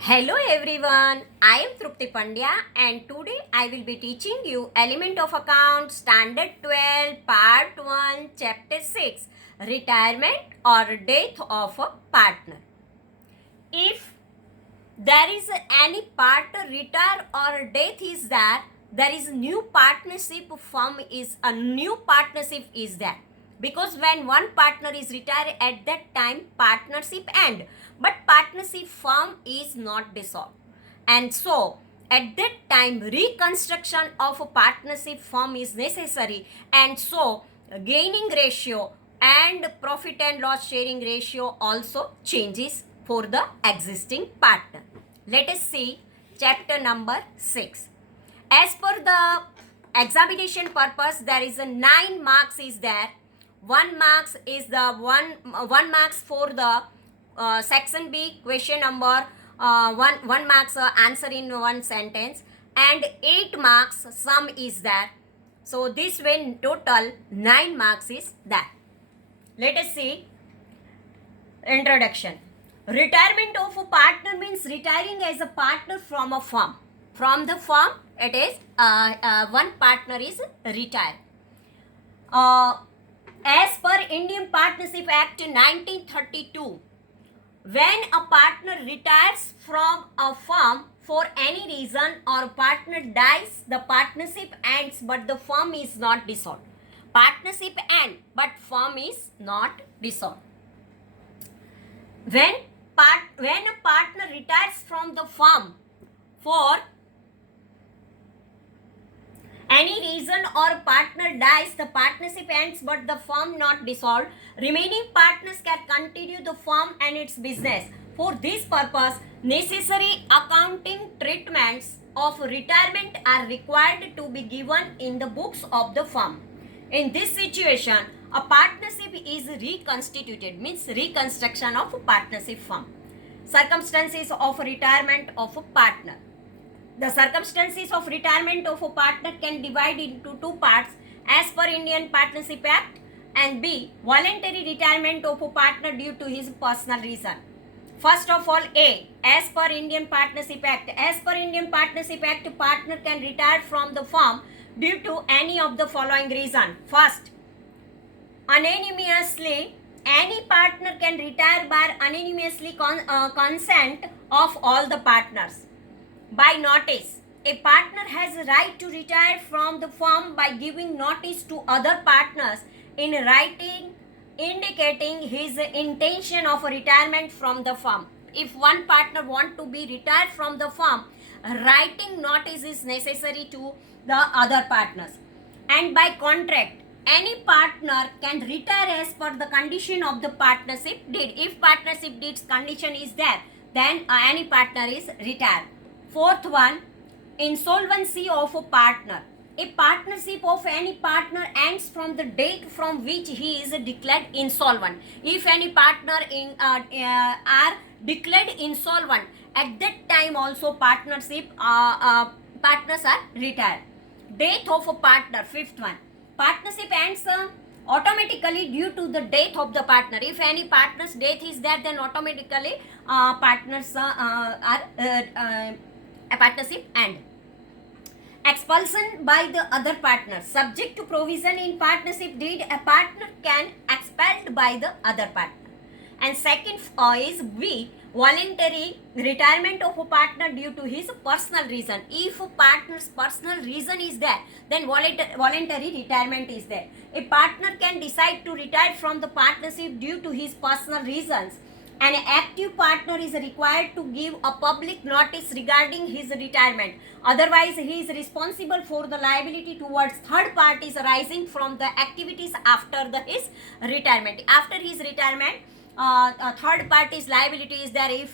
Hello everyone, I am Trupti Pandya and today I will be teaching you Element of Account Standard 12 Part 1 Chapter 6 Retirement or Death of a Partner. If there is any partner retire or death is there is new partnership firm is a new partnership is there, because when one partner is retired at that time partnership end, but partnership firm is not dissolved, and so at that time reconstruction of a partnership firm is necessary, and so gaining ratio and profit and loss sharing ratio also changes for the existing partner. Let us see chapter number 6. As per the examination purpose, there is a 9 marks is there. 1 marks is the 1 marks for the section B question number 1 marks answer in one sentence, and 8 marks sum is there. So this way total 9 marks is there. Let us see introduction. Retirement of a partner means retiring as a partner from a firm. From the firm, it is one partner is retired. As per Indian Partnership Act 1932, when a partner retires from a firm for any reason or partner dies, the partnership ends but the firm is not dissolved. Partnership ends but firm is not dissolved. When a partner retires from the firm for any reason or partner dies, the partnership ends but the firm not dissolved. Remaining partners can continue the firm and its business. For this purpose, necessary accounting treatments of retirement are required to be given in the books of the firm. In this situation, a partnership is reconstituted, means reconstruction of a partnership firm. Circumstances of retirement of a partner. The circumstances of retirement of a partner can divide into two parts as per Indian Partnership Act, and B, voluntary retirement of a partner due to his personal reason. First of all, A, as per Indian Partnership Act. As per Indian Partnership Act, partner can retire from the firm due to any of the following reason. First, unanimously, any partner can retire by unanimously consent of all the partners. By notice, a partner has a right to retire from the firm by giving notice to other partners in writing indicating his intention of retirement from the firm. If one partner wants to be retired from the firm, writing notice is necessary to the other partners. And by contract, any partner can retire as per the condition of the partnership deed. If partnership deed's condition is there, then any partner is retired. Fourth one, insolvency of a partner. A partnership of any partner ends from the date from which he is declared insolvent. If any partner are declared insolvent, at that time also partners are retired. Death of a partner, fifth one. Partnership ends automatically due to the death of the partner. If any partner's death is there, then automatically partners a partnership end. Expulsion by the other partner. Subject to provision in partnership deed, a partner can expelled by the other partner. And second is B, voluntary retirement of a partner due to his personal reason. If a partner's personal reason is there, then voluntary retirement is there. A partner can decide to retire from the partnership due to his personal reasons. An active partner is required to give a public notice regarding his retirement. Otherwise, he is responsible for the liability towards third parties arising from the activities after his retirement. After his retirement, third party's liability is there if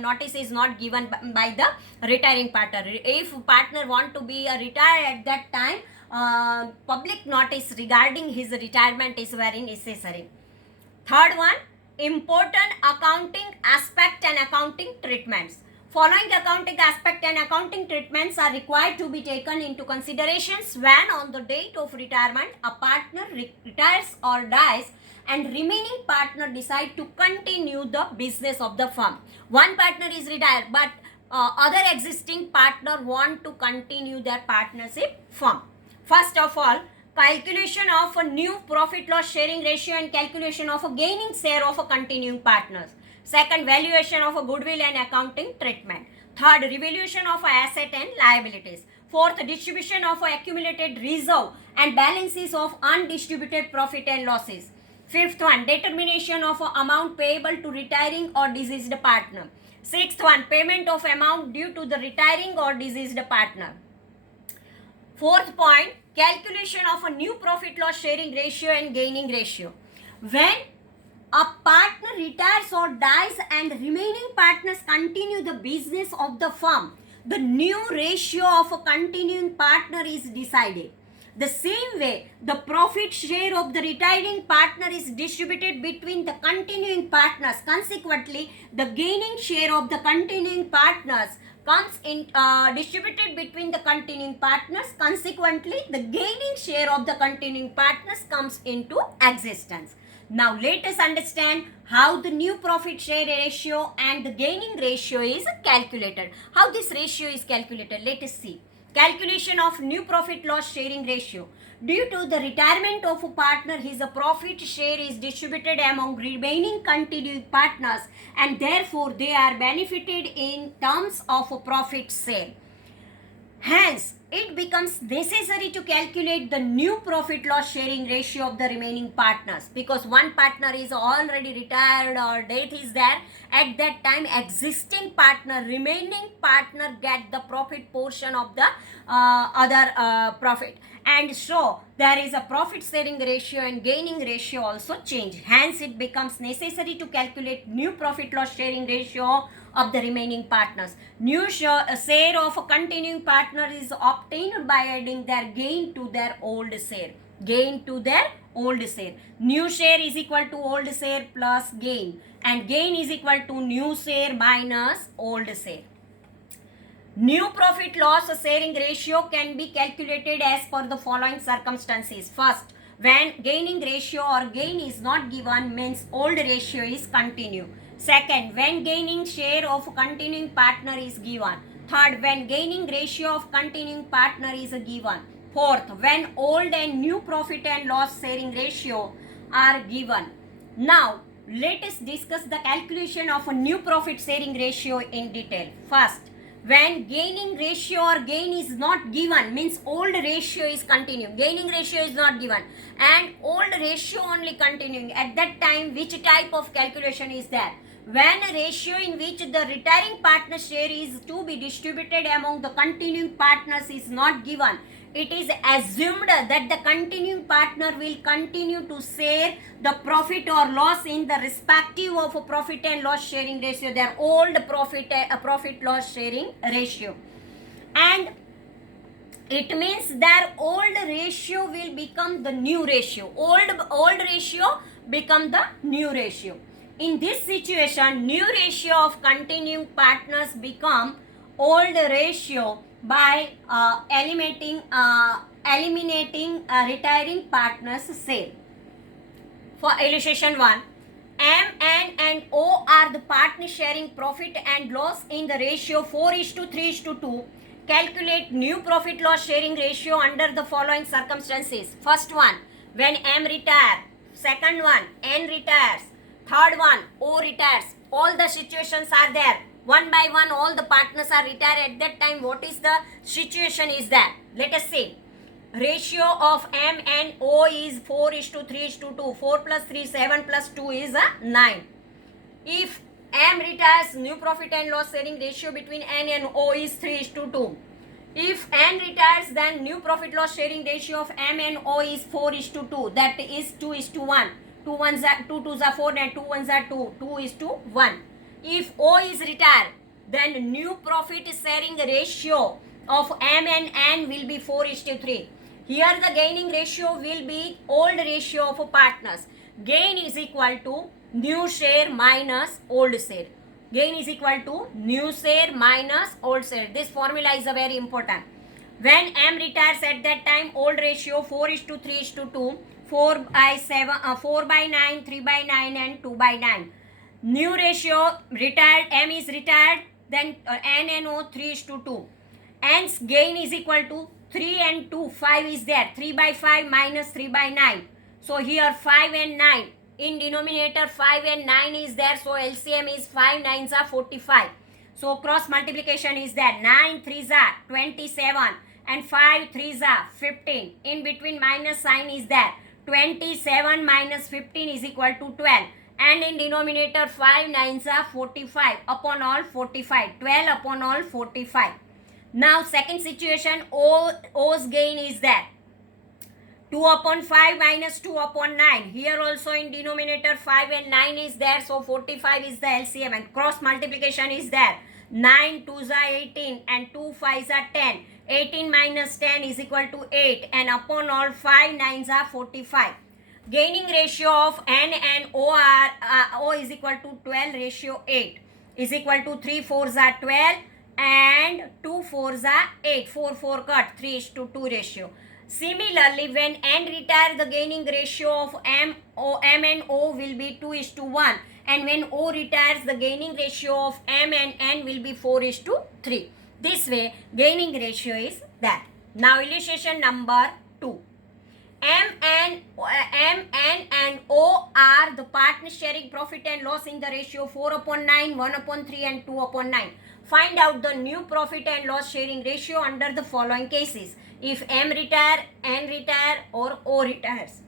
notice is not given by the retiring partner. If partner want to be retired at that time, public notice regarding his retirement is very necessary. Third one, important accounting aspect and accounting treatments. Following accounting aspect and accounting treatments are required to be taken into considerations when on the date of retirement a partner retires or dies and remaining partner decide to continue the business of the firm. One partner is retired but other existing partner want to continue their partnership firm. First of all, calculation of a new profit loss sharing ratio and calculation of a gaining share of a continuing partners. Second, valuation of a goodwill and accounting treatment. Third, revaluation of asset and liabilities. Fourth, distribution of accumulated reserve and balances of undistributed profit and losses. Fifth one, determination of amount payable to retiring or deceased partner. Sixth one, payment of amount due to the retiring or deceased partner. Fourth point, calculation of a new profit loss sharing ratio and gaining ratio. When a partner retires or dies and remaining partners continue the business of the firm, the new ratio of a continuing partner is decided. The same way, the profit share of the retiring partner is distributed between the continuing partners. Consequently, the gaining share of the continuing partners comes in distributed between the continuing partners. Consequently, the gaining share of the continuing partners comes into existence. Now let us understand how the new profit share ratio and the gaining ratio is calculated. How this ratio is calculated? Let us see. Calculation of new profit loss sharing ratio. Due to the retirement of a partner, his profit share is distributed among remaining continuing partners and therefore they are benefited in terms of a profit share. Hence, it becomes necessary to calculate the new profit loss sharing ratio of the remaining partners, because one partner is already retired or death is there. At that time, existing partner, remaining partner get the profit portion of the other profit, and so there is a profit sharing ratio and gaining ratio also change. Hence, it becomes necessary to calculate new profit loss sharing ratio of the remaining partners. New share of a continuing partner is obtained by adding their gain to their old share. Gain to their old share. New share is equal to old share plus gain, and gain is equal to new share minus old share. New profit loss sharing ratio can be calculated as per the following circumstances. First, when gaining ratio or gain is not given, means old ratio is continue. Second, when gaining share of continuing partner is given. Third, when gaining ratio of continuing partner is given. Fourth, when old and new profit and loss sharing ratio are given. Now, let us discuss the calculation of a new profit sharing ratio in detail. First, when gaining ratio or gain is not given, means old ratio is continuing, gaining ratio is not given and old ratio only continuing. At that time, which type of calculation is there? When a ratio in which the retiring partner share is to be distributed among the continuing partners is not given, it is assumed that the continuing partner will continue to share the profit or loss in the respective of a profit and loss sharing ratio, their old profit loss sharing ratio, and it means their old ratio will become the new ratio. Old ratio become the new ratio. In this situation, new ratio of continuing partners become old ratio by eliminating retiring partners share. For illustration 1, M, N and O are the partners sharing profit and loss in the ratio 4:3:2. Calculate new profit loss sharing ratio under the following circumstances. First one, when M retires. Second one, N retires. Third one, O retires. All the situations are there. One by one, all the partners are retired. At that time, what is the situation is that? Let us see. Ratio of M and O is 4:3:2. 4 plus 3, 7 plus 2 is 9. If M retires, new profit and loss sharing ratio between N and O is 3:2. If N retires, then new profit loss sharing ratio of M and O is 4:2. That is 2:1. 2 ones are 2 twos are 4 and 2 ones are 2. 2:1. If O is retired, then new profit sharing ratio of M and N will be 4:3. Here the gaining ratio will be old ratio of partners. Gain is equal to new share minus old share. Gain is equal to new share minus old share. This formula is very important. When M retires, at that time, old ratio 4:3:2. 4 by 7, 4 by 9, 3 by 9 and 2 by 9. New ratio retired, M is retired, then N and O 3:2. N's gain is equal to 3 and 2, 5 is there. 3 by 5 minus 3 by 9. So here 5 and 9. In denominator 5 and 9 is there. So LCM is 5 9s are 45. So cross multiplication is there. 9 3s are 27 and 5 3s are 15. In between minus sign is there. 27 minus 15 is equal to 12. And in denominator 5 9s are 45 upon all 45. 12 upon all 45. Now second situation, O's gain is there. 2 upon 5 minus 2 upon 9. Here also in denominator 5 and 9 is there. So 45 is the LCM and cross multiplication is there. 9 2s are 18 and 2 5s are 10. 18 minus 10 is equal to 8 and upon all 5 9s are 45. Gaining ratio of N and O is equal to 12 ratio 8 is equal to 3 4s are 12 and 2 4s are 8. 4 4 cut, 3:2 ratio. Similarly, when N retires, the gaining ratio of M and O will be 2:1. And when O retires, the gaining ratio of M and N will be 4:3. This way, gaining ratio is that. Now, illustration number 2. M, N and O are the partners sharing profit and loss in the ratio 4 upon 9, 1 upon 3 and 2 upon 9. Find out the new profit and loss sharing ratio under the following cases. If M retire, N retire or O retires.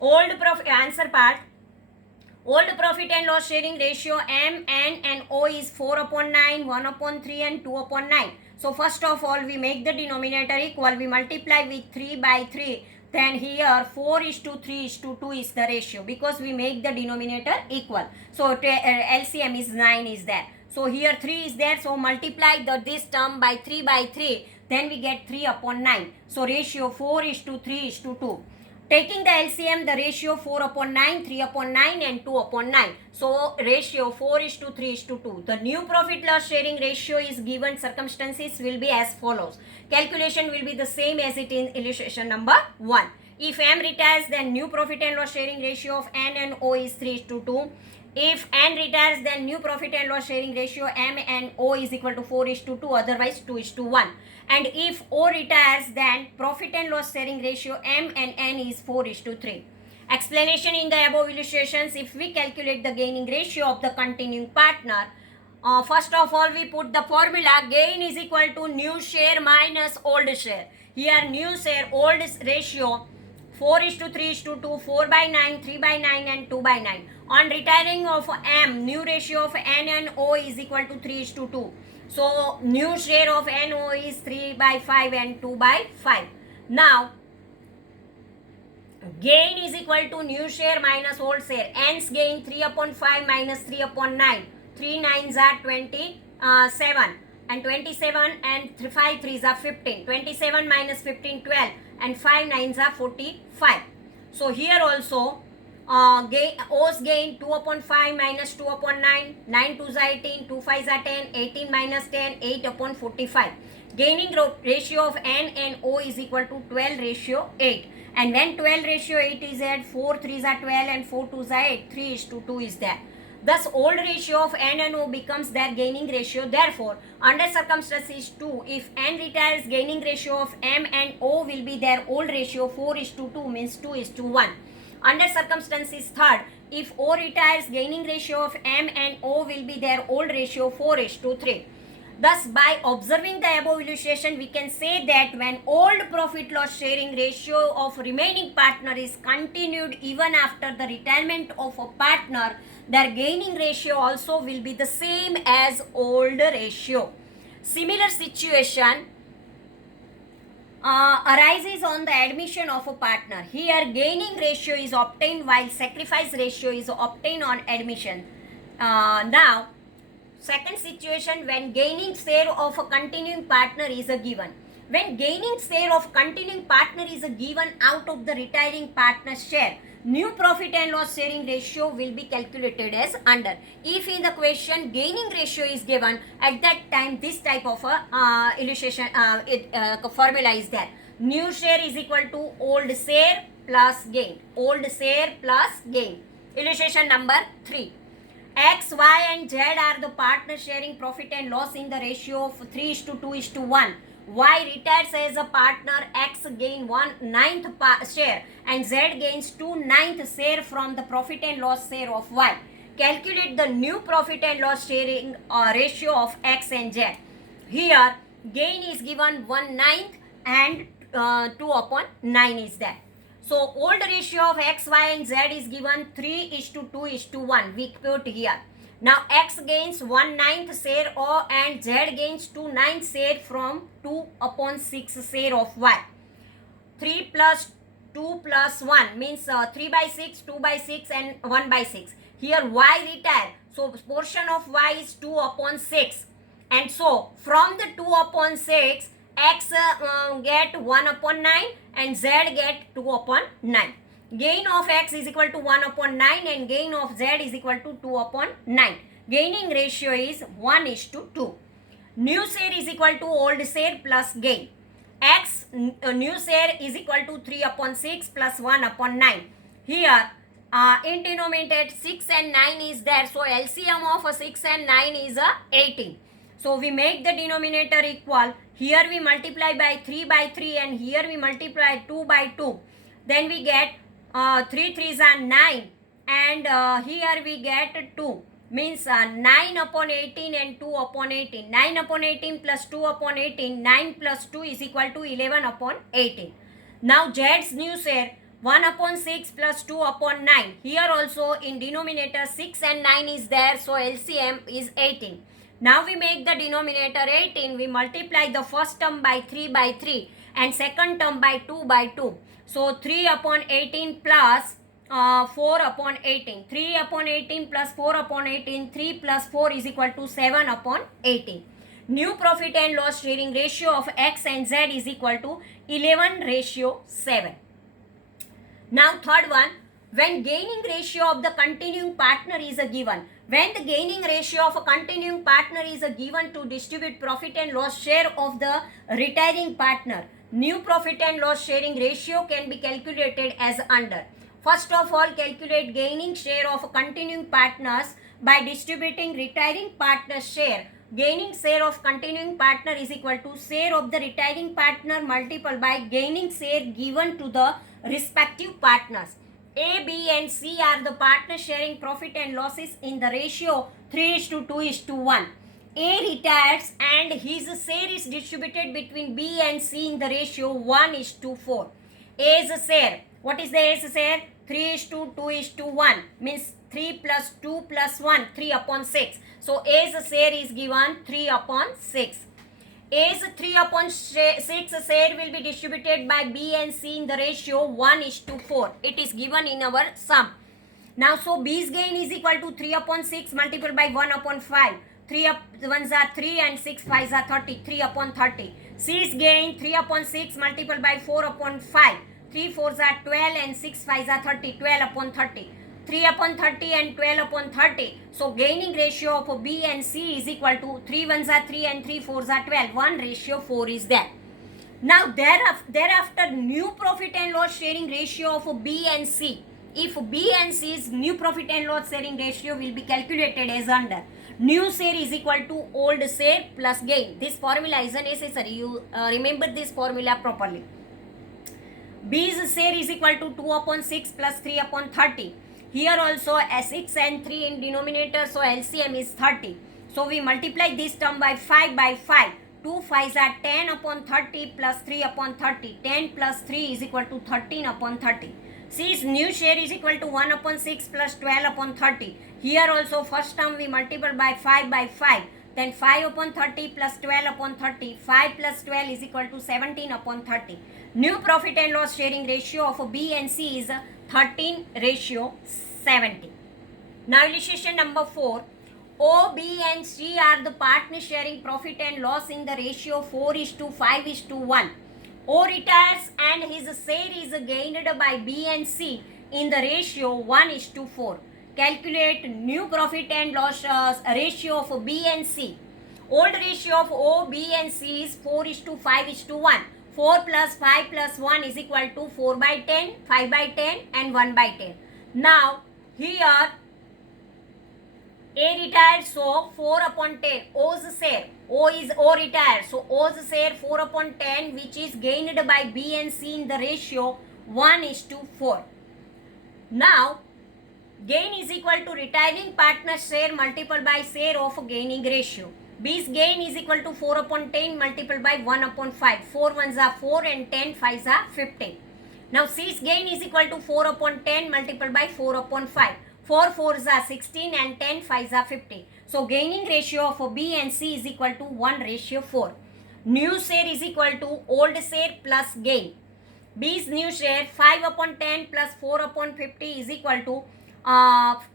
Old profit, answer part. Old profit and loss sharing ratio M, N and O is 4 upon 9, 1 upon 3 and 2 upon 9. So first of all, we make the denominator equal. We multiply with 3 by 3. Then here 4:3:2 is the ratio because we make the denominator equal. So LCM is 9 is there. So here 3 is there. So multiply this term by 3 by 3. Then we get 3 upon 9. So ratio 4:3:2. Taking the LCM, the ratio 4 upon 9, 3 upon 9 and 2 upon 9. So ratio 4:3:2. The new profit loss sharing ratio is given circumstances will be as follows. Calculation will be the same as it in illustration number 1. If M retires, then new profit and loss sharing ratio of N and O is 3:2. If N retires, then new profit and loss sharing ratio M and O is equal to 4:2, otherwise 2:1. And if O retires, then profit and loss sharing ratio M and N is 4:3. Explanation in the above illustrations. If we calculate the gaining ratio of the continuing partner, first of all we put the formula gain is equal to new share minus old share. Here new share old ratio 4:3:2, 4 by 9, 3 by 9 and 2 by 9. On retiring of M, new ratio of N and O is equal to 3:2. So new share of NO is 3 by 5 and 2 by 5. Now gain is equal to new share minus old share. N's gain 3 upon 5 minus 3 upon 9. 3 9s are 27 and 27 and 5 3s are 15. 27 minus 15 12 and 5 9s are 45. So here also O's gain 2 upon 5 minus 2 upon 9, 9 2s are 18, 2 5s are 10, 18 minus 10, 8 upon 45. Gaining ratio of N and O is equal to 12 ratio 8. And when 12 ratio 8 is there, 4 3s are 12 and 4 2s are 8, 3:2 is there. Thus, old ratio of N and O becomes their gaining ratio. Therefore, under circumstances 2, if N retires, gaining ratio of M and O will be their old ratio 4:2 means 2:1. Under circumstances 3rd, if O retires, gaining ratio of M and O will be their old ratio 4:3. Thus, by observing the above illustration, we can say that when old profit loss sharing ratio of remaining partner is continued even after the retirement of a partner, their gaining ratio also will be the same as old ratio. Similar situation arises on the admission of a partner. Here gaining ratio is obtained while sacrifice ratio is obtained on admission. Now second situation, when gaining share of a continuing partner is a given. When gaining share of continuing partner is a given out of the retiring partner's share, new profit and loss sharing ratio will be calculated as under. If in the question gaining ratio is given, at that time this type of a illustration formula is there. New share is equal to old share plus gain. Old share plus gain. Illustration number 3. X, Y and Z are the partners sharing profit and loss in the ratio of 3:2:1. Y retires as a partner, X gain 1/9 share and Z gains 2/9 share from the profit and loss share of Y. Calculate the new profit and loss sharing ratio of X and Z. Here gain is given 1/9 and 2/9 is there. So old ratio of X, Y and Z is given 3:2:1. We put here. Now X gains 1/9 share and Z gains 2/9 share from 2/6 share of Y. 3 plus 2 plus 1 means 3/6, 2/6 and 1/6. Here Y retire. So portion of Y is 2/6. And so from the 2/6, X get 1/9 and Z get 2/9. Gain of X is equal to 1/9 and gain of Z is equal to 2/9. Gaining ratio is 1:2. New share is equal to old share plus gain. X new share is equal to 3/6 plus 1/9. Here in denominator 6 and 9 is there. So LCM of 6 and 9 is 18. So we make the denominator equal. Here we multiply by 3/3 and here we multiply 2/2. Then we get 3 3s are 9 and here we get 2. Means 9/18 and 2/18. 9/18 plus 2/18. 9 plus 2 is equal to 11/18. Now Z's new share 1/6 plus 2/9. Here also in denominator 6 and 9 is there. So LCM is 18. Now we make the denominator 18. We multiply the first term by 3/3 and second term by 2/2. So 3/18 plus 4/18. 3/18 plus 4/18. 3 plus 4 is equal to 7/18. New profit and loss sharing ratio of X and Z is equal to 11:7. Now third one, when gaining ratio of the continuing partner is a given. When the gaining ratio of a continuing partner is a given to distribute profit and loss share of the retiring partner, new profit and loss sharing ratio can be calculated as under. First of all, calculate gaining share of continuing partners by distributing retiring partner's share. Gaining share of continuing partner is equal to share of the retiring partner multiplied by gaining share given to the respective partners. A, B and C are the partners sharing profit and losses in the ratio 3:2:1. A retires and his share is distributed between B and C in the ratio 1:4. A's share, what is the A's share? 3:2:1 means 3 plus 2 plus 1, 3/6. So A's share is given 3/6. A's 3/6 share will be distributed by B and C in the ratio 1:4. It is given in our sum. Now, so B's gain is equal to 3/6 multiplied by 1/5. 3 1s are 3 and 6 5s are 30. 3/30. C's gain 3/6 multiplied by 4/5. 3 4s are 12 and 6 5s are 30. 12/30. 3/30 and 12/30. So gaining ratio of B and C is equal to 3 1s are 3 and 3 4s are 12. 1:4 is there. Now thereafter new profit and loss sharing ratio of B and C. If B and C's new profit and loss sharing ratio will be calculated as under. New share is equal to old share plus gain. This formula is unnecessary. You remember this formula properly. B's share is equal to 2/6 plus 3/30. Here also 6 and 3 in denominator, so LCM is 30. So we multiply this term by 5/5. 2 5s are 10/30 plus 3/30. 10 plus 3 is equal to 13/30. C's new share is equal to 1/6 plus 12/30. Here also first term we multiply by 5/5. Then 5/30 plus 12/30. 5 plus 12 is equal to 17/30. New profit and loss sharing ratio of B and C is 13:70. Now illustration number 4. O, B and C are the partners sharing profit and loss in the ratio 4:5:1. O retires and his share is gained by B and C in the ratio 1:4. Calculate new profit and loss ratio of B and C. Old ratio of O, B and C is 4:5:1. 4 plus 5 plus 1 is equal to 4/10, 5/10 and 1/10. Now here A retired, so 4 upon 10. O's share. O is O retired. So O's share 4 upon 10, which is gained by B and C in the ratio 1:4. Now, gain is equal to retiring partner share multiplied by share of gaining ratio. B's gain is equal to 4 upon 10 multiplied by 1 upon 5. 4 ones are 4 and 10 5s are 15. Now C's gain is equal to 4 upon 10 multiplied by 4 upon 5. 4 4s are 16 and 10 5s are 50. So gaining ratio of B and C is equal to 1:4. New share is equal to old share plus gain. B's new share 5 upon 10 plus 4 upon 50 is equal to,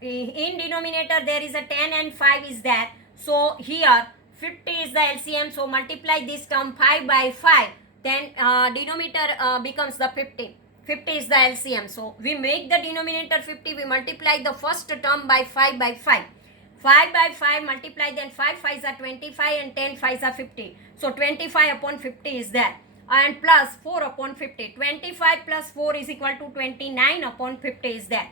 in denominator there is a 10 and 5 is there. So here 50 is the LCM. So multiply this term 5 by 5. Then denominator becomes the 50. 50 is the LCM. So we make the denominator 50. We multiply the first term by 5 by 5. 5 by 5 multiply, then 5 5s are 25 and 10 5s are 50. So 25 upon 50 is there. And plus 4 upon 50. 25 plus 4 is equal to 29 upon 50 is there.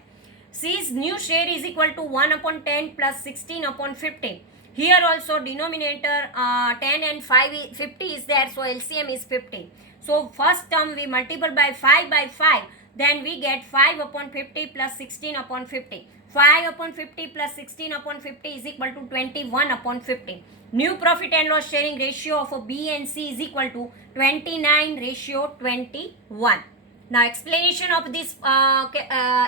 C's new share is equal to 1 upon 10 plus 16 upon 50. Here also denominator 10 and 50 is there. So LCM is 50. So first term we multiply by 5 by 5. Then we get 5 upon 50 plus 16 upon 50. 5 upon 50 plus 16 upon 50 is equal to 21 upon 50. New profit and loss sharing ratio of B and C is equal to 29:21. Now explanation of this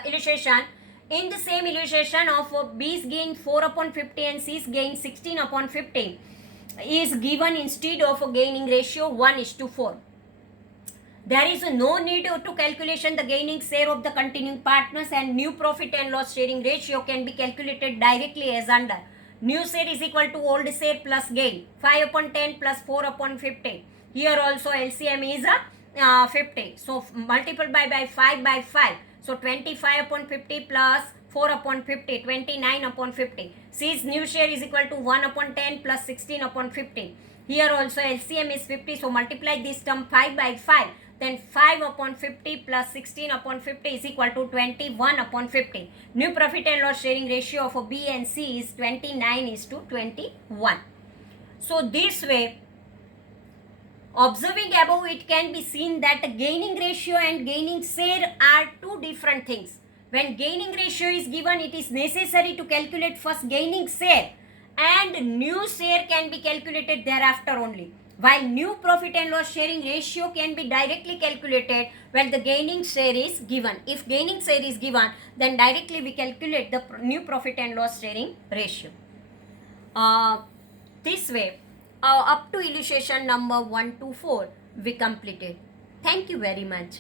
illustration. In the same illustration of B's gain 4 upon 50 and C's gain 16 upon 50 is given instead of a gaining ratio 1:4. There is no need to calculation the gaining share of the continuing partners, and new profit and loss sharing ratio can be calculated directly as under. New share is equal to old share plus gain 5 upon 10 plus 4 upon 50. Here also LCM is 50. So multiply by 5 by 5. So 25 upon 50 plus 4 upon 50, 29 upon 50. C's new share is equal to 1 upon 10 plus 16 upon 50. Here also LCM is 50. So multiply this term 5 by 5. Then 5 upon 50 plus 16 upon 50 is equal to 21 upon 50. New profit and loss sharing ratio of B and C is 29:21. So this way, observing above, it can be seen that gaining ratio and gaining share are two different things. When gaining ratio is given, it is necessary to calculate first gaining share, and new share can be calculated thereafter only. While new profit and loss sharing ratio can be directly calculated when the gaining share is given. If gaining share is given, then directly we calculate the new profit and loss sharing ratio. This way, up to illustration number 1 to 4 we completed. Thank you very much.